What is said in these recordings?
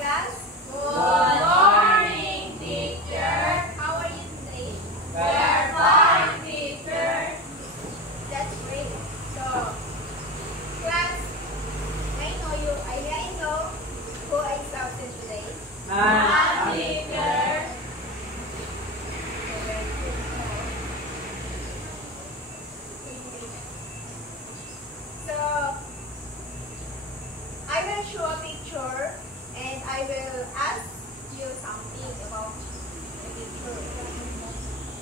class? Good morning, teacher. How are you today? We're fine, teacher. That's great. So, class, I know who is absent today. Teacher. So, I will show a picture and I will ask you something about the picture.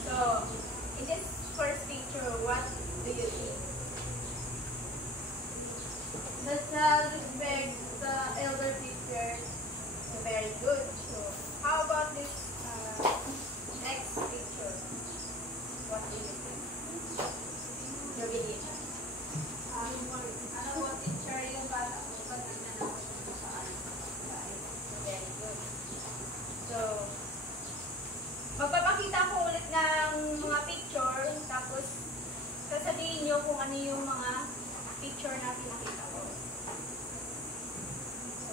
So, in this first picture, what do you think? The child respects the elder teacher. So, very good. So, how about this next picture? What do you think? You believe? Ano po, teacher, yung bata ko kanina na ako saan. Very good. So, magpapakita ko ulit ng mga picture, tapos sasabihin nyo kung ano yung mga picture na pinakita ko. So,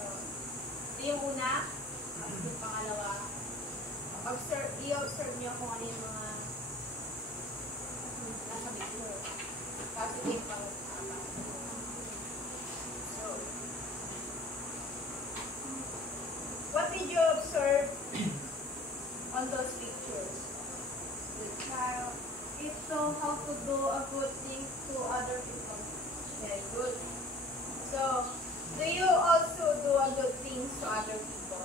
ito yung una, tapos yung pangalawa. I-observe nyo kung ano yung mga nasa picture. Positive pa. So, what did you observe on those pictures? The child is shown how to do a good thing to other people. Very good. So, do you also do a good things to other people?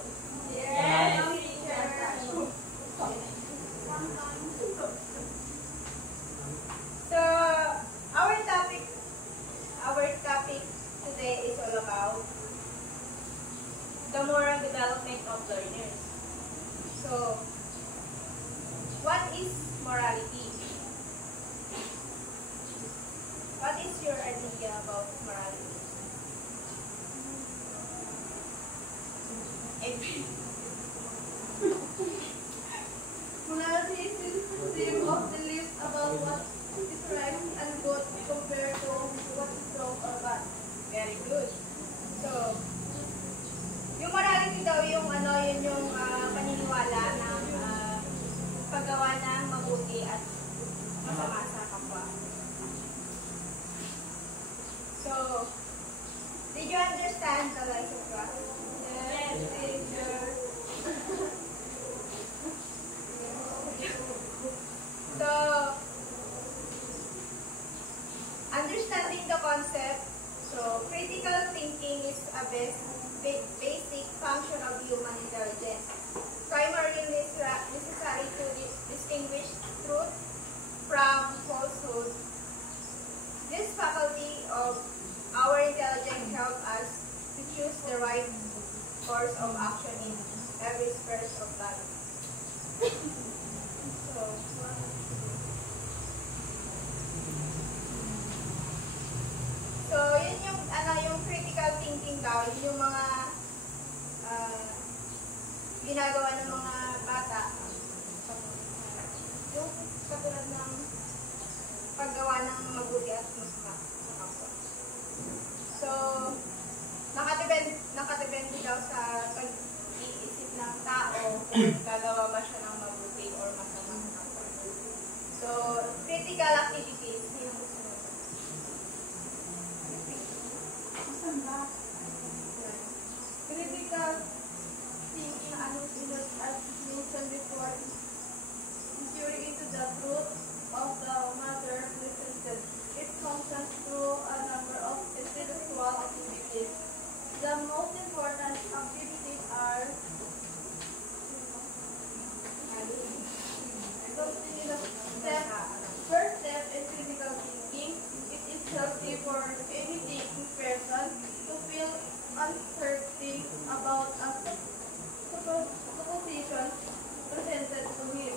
Yes, teacher. So, our topic today is all about the moral development of learners. So, what is morality? What is your idea about morality? Morality is the system of belief about what is right and good compared to what is wrong or bad. Very good. So, yung morality daw yung yun yung paniniwala ng paggawa ng mabuti at masama sa kapwa. So, did you understand the lesson class? Yes, teacher. So, understanding the concept, so critical thinking is a basic function of human intelligence, primarily necessary to distinguish truth from falsehood. This faculty of our intelligence helps us to choose the right course of action in every sphere of life. So, yun yung critical thinking daw, yun yung mga ginagawa ng mga bata. Yung katulad ng paggawa ng mabuti at masama sa kapwa. So, nakadepende daw sa pag-iisip ng tao kung gagawa ba siya ng mabuti or masama sa kapwa. So, critical activities, yung Critical thinking, as mentioned before, inquiring into the truth of the matter presented. It functions through a number of intellectual activities. The most important activities are first step is critical thinking. It is healthy for any thinking person to feel uncertain about a supposition presented to him.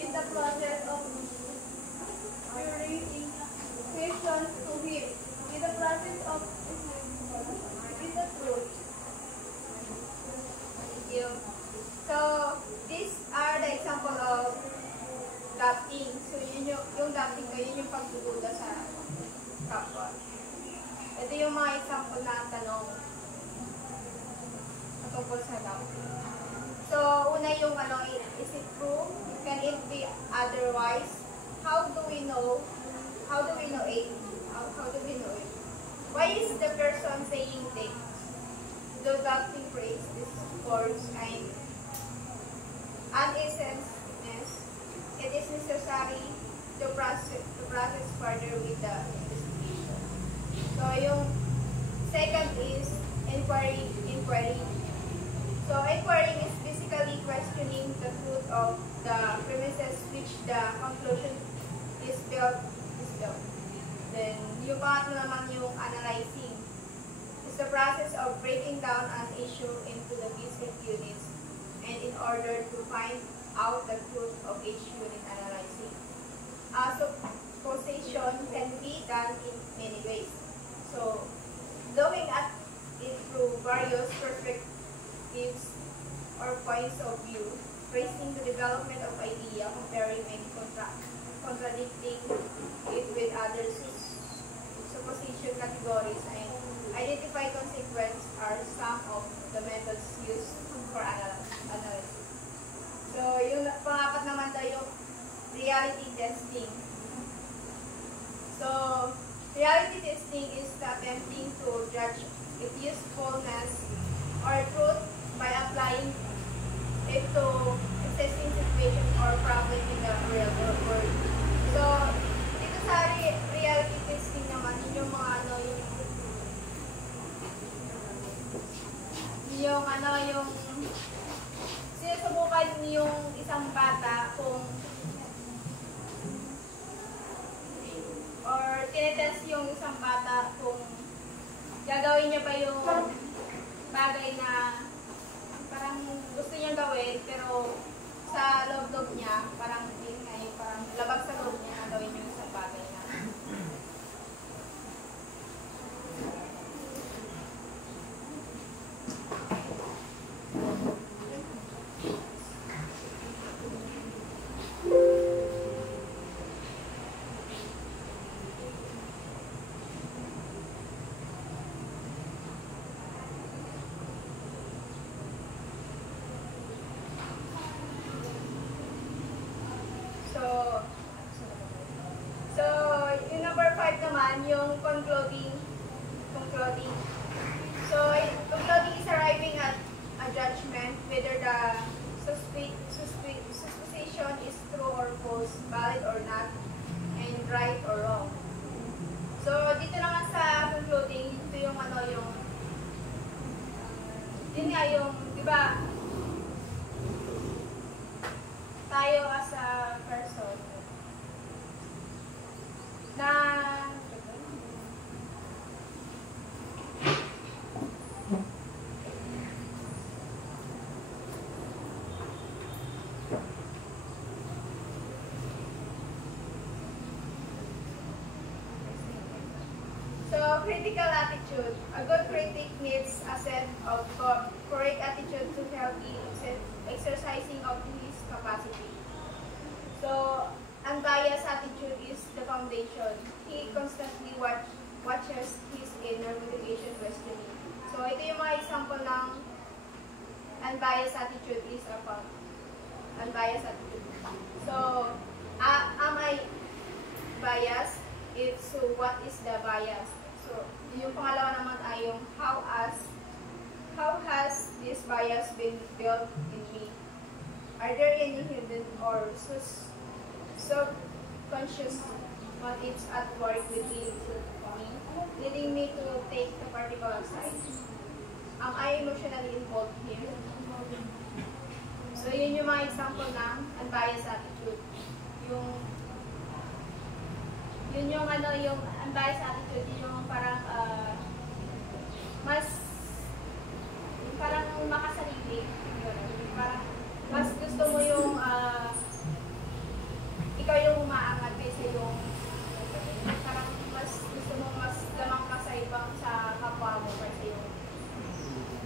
In the process of querying questions to him, in the process of in the truth. Thank you. So, these are the example of doubting. So, yung doubting ko, yun yung pagdududa sa kapwa. Ito yung mga example na tanong tungkol sa doubting. yung ano, is it true? Can it be otherwise? How do we know? How do we know it? How do we know it? Why is the person saying that the doubting phrase is false and unessenceness? It is necessary to process further with the investigation. So yung second is inquiry. So inquiring is basically questioning the truth of the premises which the conclusion is built. Then yung pangatlo naman yung analyzing. It's the process of breaking down an issue into the discrete units and in order to find out the truth of each unit analyzing. So position can be done in many ways. So looking at it through various perspectives or points of view, tracing the development of idea, comparing and contradicting it with other supposition categories, and identify consequence are some of the methods used for analysis. So yung pangapat naman daw yung reality testing. So reality testing is the attempting to judge its usefulness or truth by applying it to existing situation or problem in the real world. So, dito sa reality testing naman, yung mga ano, yung sinusubukan yung isang bata kung or tinetest yung isang bata kung gagawin niya ba yung bagay na parang gusto niyang gawin, pero sa loob-loob niya, parang yun nga yung parang labag sa loob niya na gawin yung isang bagay na. So, yung number 5 naman, yung concluding. So, concluding is arriving at a judgment whether the supposition is true or false, valid or not, and right or wrong. So, dito naman sa concluding, ito yung ano yung yun nga yung, di ba, tayo as a person na critical attitude. A good critic needs a set of correct attitude to help in exercising of his capacity. So, unbiased attitude is the foundation. He constantly watches his inner motivation questioning. So, ito yung mga example ng unbiased attitude is about unbiased attitude. So, am I biased? If so, what is the bias? So, yung pangalawa naman ay yung how has this bias been built in me? Are there any hidden or subconscious motives at work within me, leading me to take the particular side? Am I emotionally involved here? So, yun yung mga example ng unbiased attitude. Yun yung ano, yung unbiased attitude, yung parang parang makasarili. Parang mas gusto mo yung ikaw yung umaangat kaysa yung parang mas gusto mo mas lamang ka sa ibang sa kapwa mo kaysa yung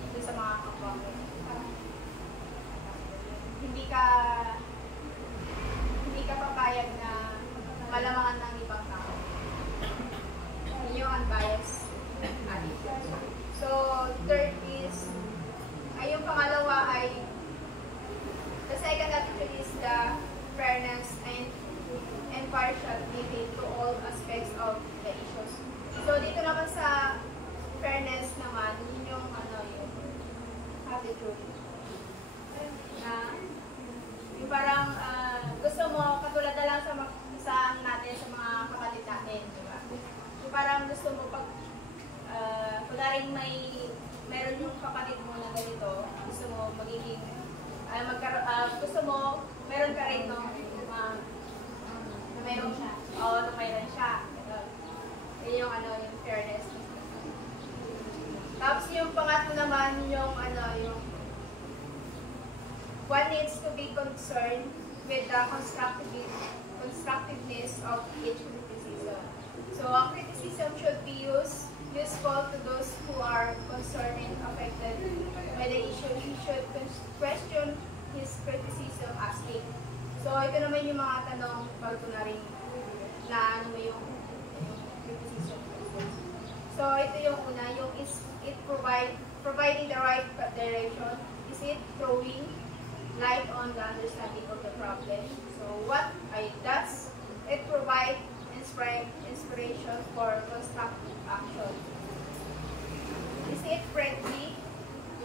dito sa mga kapwa mo. Parang hindi ka papayag na malamangan ng ibang tao. Yun yung unbiased attitude. So, third is, ay yung pangalawa ay the attitude. Na, yung parang gusto mo, katulad na lang sa natin, sa mga kapatid natin, di ba? Yung parang gusto mo pag, kunaring meron yung kapatid mo na ganito, gusto mo magiging, gusto mo, meron ka rin no, na meron siya. Oo, na mayroon siya. Yun yung yung fairness. Tapos yung pangatlo naman, yung yung one needs to be concerned with the constructiveness of each criticism. So, a criticism should be useful to those who are concerned and affected by the issue. He should question his criticism asking. So, ito naman yung mga tanong pag kunaring na ano mo yung criticism. So, ito yung una, yung is it providing the right direction? Is it throwing light on the understanding of the problem? So, what it does, it provides inspiration for constructive action. Is it friendly?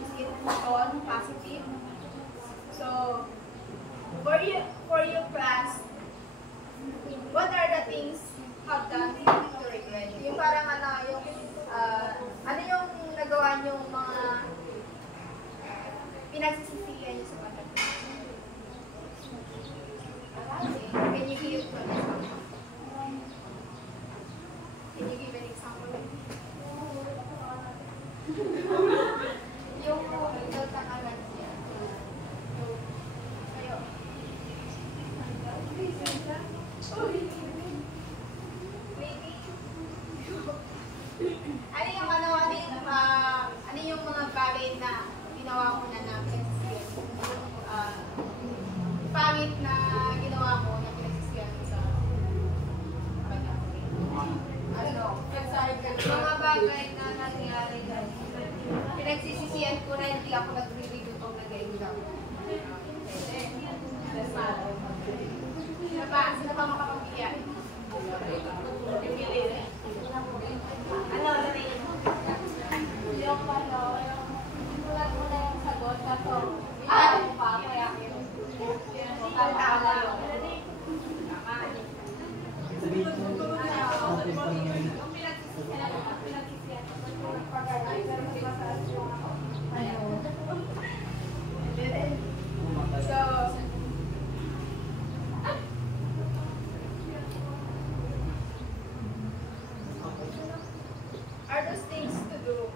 Is it on positive? So, for you class, what are the things have done to regret? Yung parang ano yung nagawa niyong mga pinagsisisihan niyo sa pagdating? Can you give an example? Can you give an example? Yung result ng alam siya. Kayo. Maybe. Ano yung mga bagay na ginawa mo na pinagsisihan? Pangit na ginawa mo na pinagsisihan mo sa mga bagay na nangyari na pinagsisisihan ko na hindi ako nag-review kung nag-exam. Sino pa makapagbiyan? Ano na rin? Yung simulat mo na yung sagot kaso ayaw mo pa kaya tama yun. Are those things to do?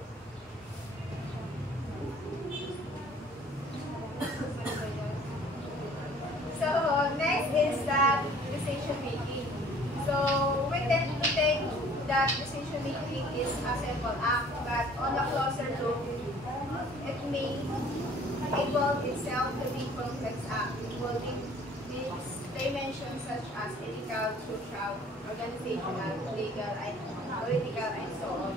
So next is that decision making. So we tend to think that decision making is a simple act, but on a closer look, it may evolve itself to be complex act involving these dimensions such as ethical, social, organizational, legal, and political, and so on.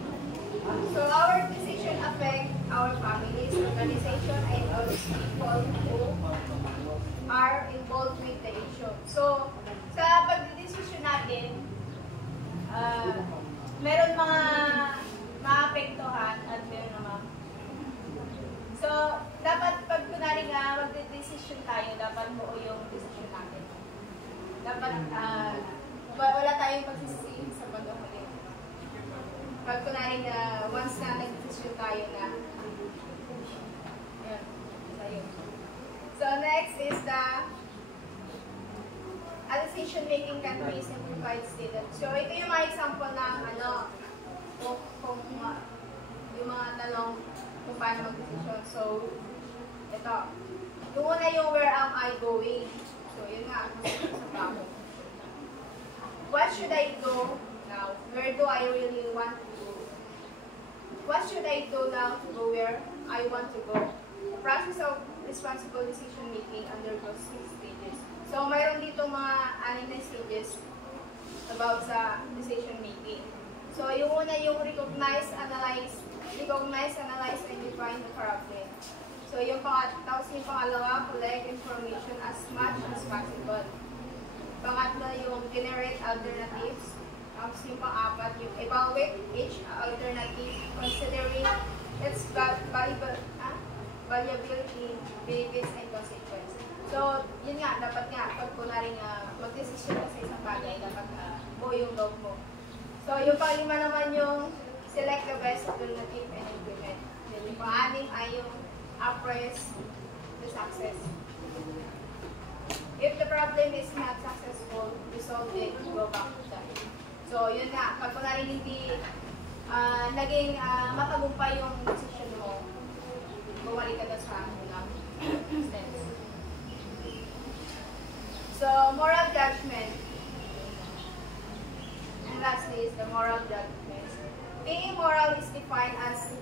So our decision affect our families, organization, and all people who are involved with the issue. So sa pagdidesisyon natin, meron mga maapektuhan at meron naman. So dapat pag kunwari nga magdidesisyon tayo, dapat buo yung desisyon natin. Dapat wala tayong pagsisisi sa pagkakuli. Pag kunwari once na nag-desisyon tayo na yan, tayo. So next is the decision making can be simplified stated. So ito yung mga example ng kung yung mga tanong kung paano mag-decision. So ito. Yung una yung where am I going? So yun nga, sa tao. What should I do now? Where do I really want to go? What should I do now to go where I want to go? The process of responsible decision making undergoes 6 stages. So mayroon dito mga 6 na stages about sa decision making. So yung una yung recognize, analyze, and define the problem. So yung tapos yung pangalawa, collect information as much as possible. Pangatlo yung generate alternatives. Tapos yung pang-apat yung evaluate each alternative considering its valuability, benefits, and consequence. So, yun nga, dapat nga, pag kunwari mag-decision ka sa isang bagay, dapat buo yung loob mo. So, yung panglima naman yung select the best alternative and implement. Yung pang-anim ay yung appraise the success. If the problem is not successful, resolve it, go back to that. So, yun nga, pag kunwari hindi naging matagumpay yung decision mo, bumalik ka na sa unang steps. So, moral judgment. And lastly is the moral judgment. Being moral is defined as,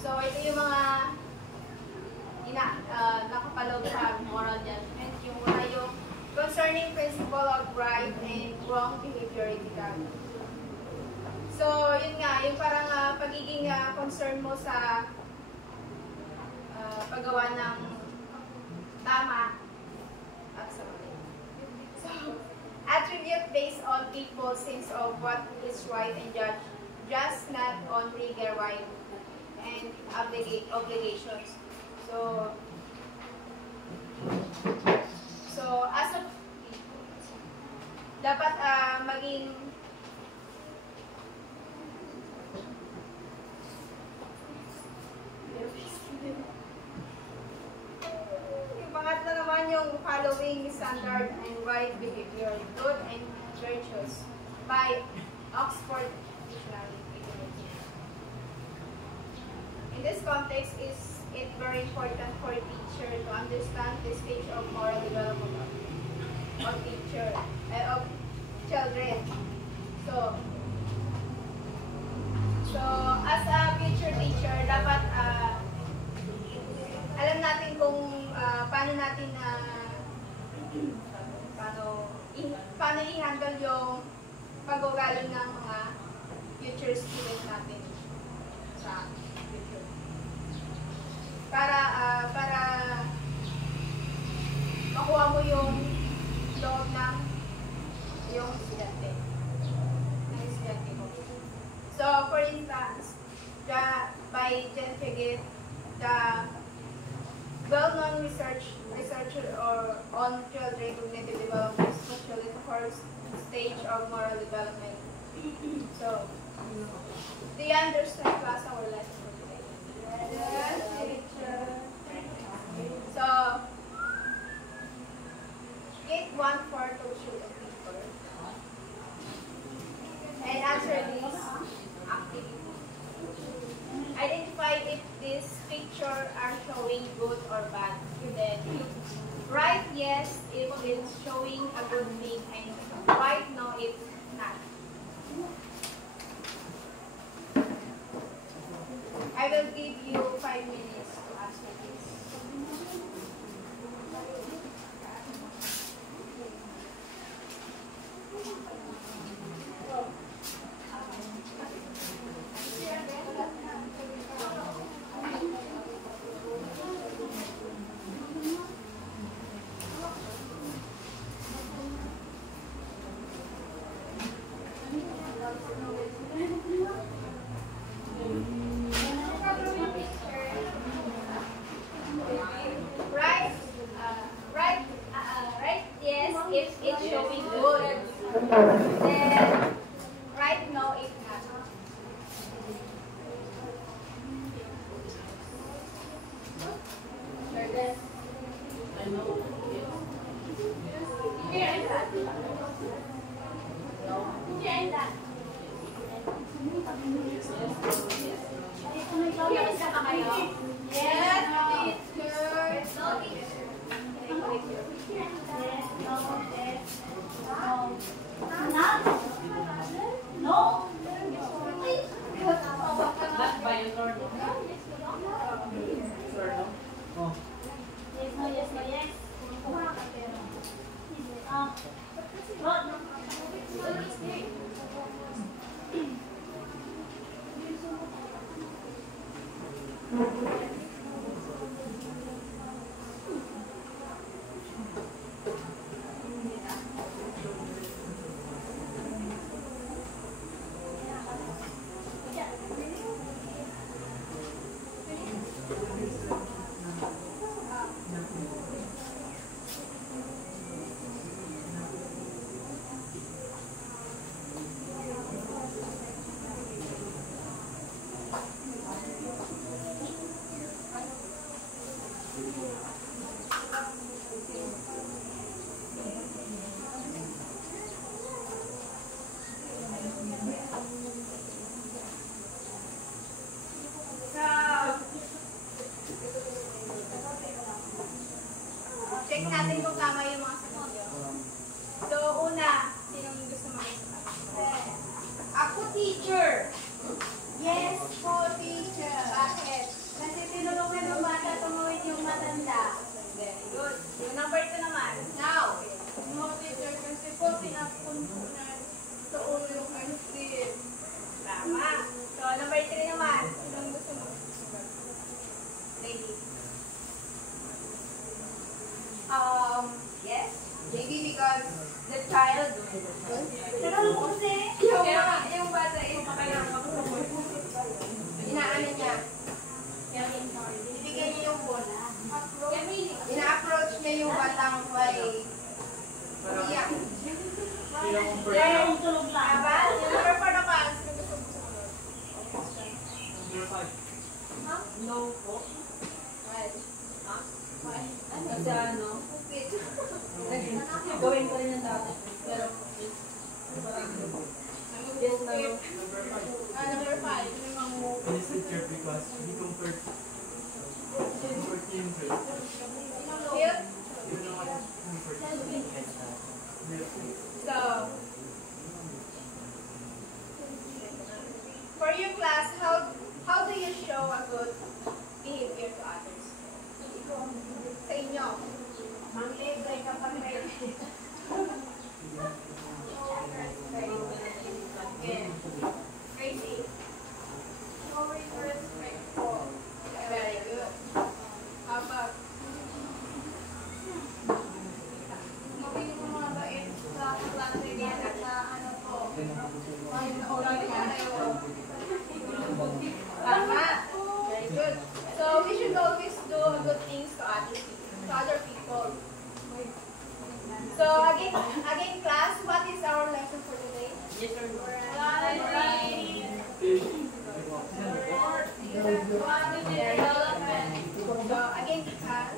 so ito yung mga nakapaloob sa moral judgment. Yung una yung concerning principle of right and wrong behavior ethical. So, yun nga, yung parang pagiging concern mo sa paggawa ng tama at sa mali. So, attribute based on people's sense of what is right and just not on legal right and obligations. So as a dapat maging yung pangatlo naman yung following standard and right behavior, good and virtues by Oxford Dictionary. In this context, is it very important for a teacher to understand the stage of moral development of children. So as a future teacher, dapat alam natin kung paano natin paano i-handle yung pag-ugali ng mga future students natin sa future. Para makuha mo yung loob ng yung estudyante. Mo. So, for instance, by Jen Piaget, the well-known researcher on children cognitive development, especially the first stage of moral development. So, do you understand class our lesson for today? Yes, teacher. So, get 1/4 of sheet of paper and answer this activity. Identify if this picture are showing good or bad. Then write yes if it's showing a good thing and write no if not. I will give you 5 minutes to answer this. Right yes if it's showing good. Then write no if not. Check natin kung tama yung mga sagot nyo. So, una, sinong gusto mag-sagot? Ako, teacher. Yes po, teacher. Bakit? Kasi tinulungan ng bata tumawid yung matanda. Very good. Yung number 2 naman. Now, no, teacher, kasi po pinapuntunan sa ulo yung ice cream. Tama. So, number 3 naman. Sinong gusto mo? Lady. Yes? Maybe because the child, Tanong mo kasi. yung bata is inaano niya, ibigay niya yung bola. Ina-approach niya yung batang may iyak. Tama? Yung number 4 naman. Sinong gusto mo sumunod? No po. Well, Kasi gawin ko rin yung dati. Pero, yes, no. Number 5, yung mga Yes, teacher, because he compared him with Cute? So, for your class, how do you show a good behavior to others? Sa inyo. Mang libre kapag may Crazy. showing respect po. Very good. How about Maging mga bait sa klase niya na ano po. Ay, naulay ka na yun. Tama. Very good. So we should always do good things to other people. So again class, what is our lesson for today? Yes, sir. So again class,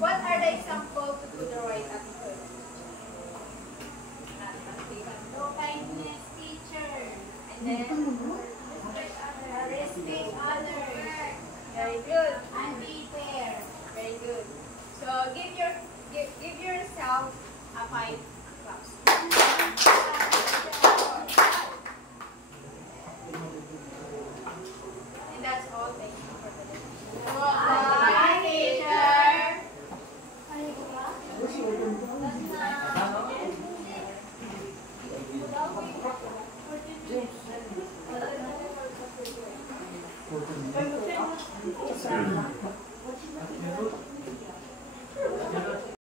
what are the examples to do the right attitude? No kindness, teacher. And then Respect others. very good. And be fair. Very good. So give yourself a 5 claps.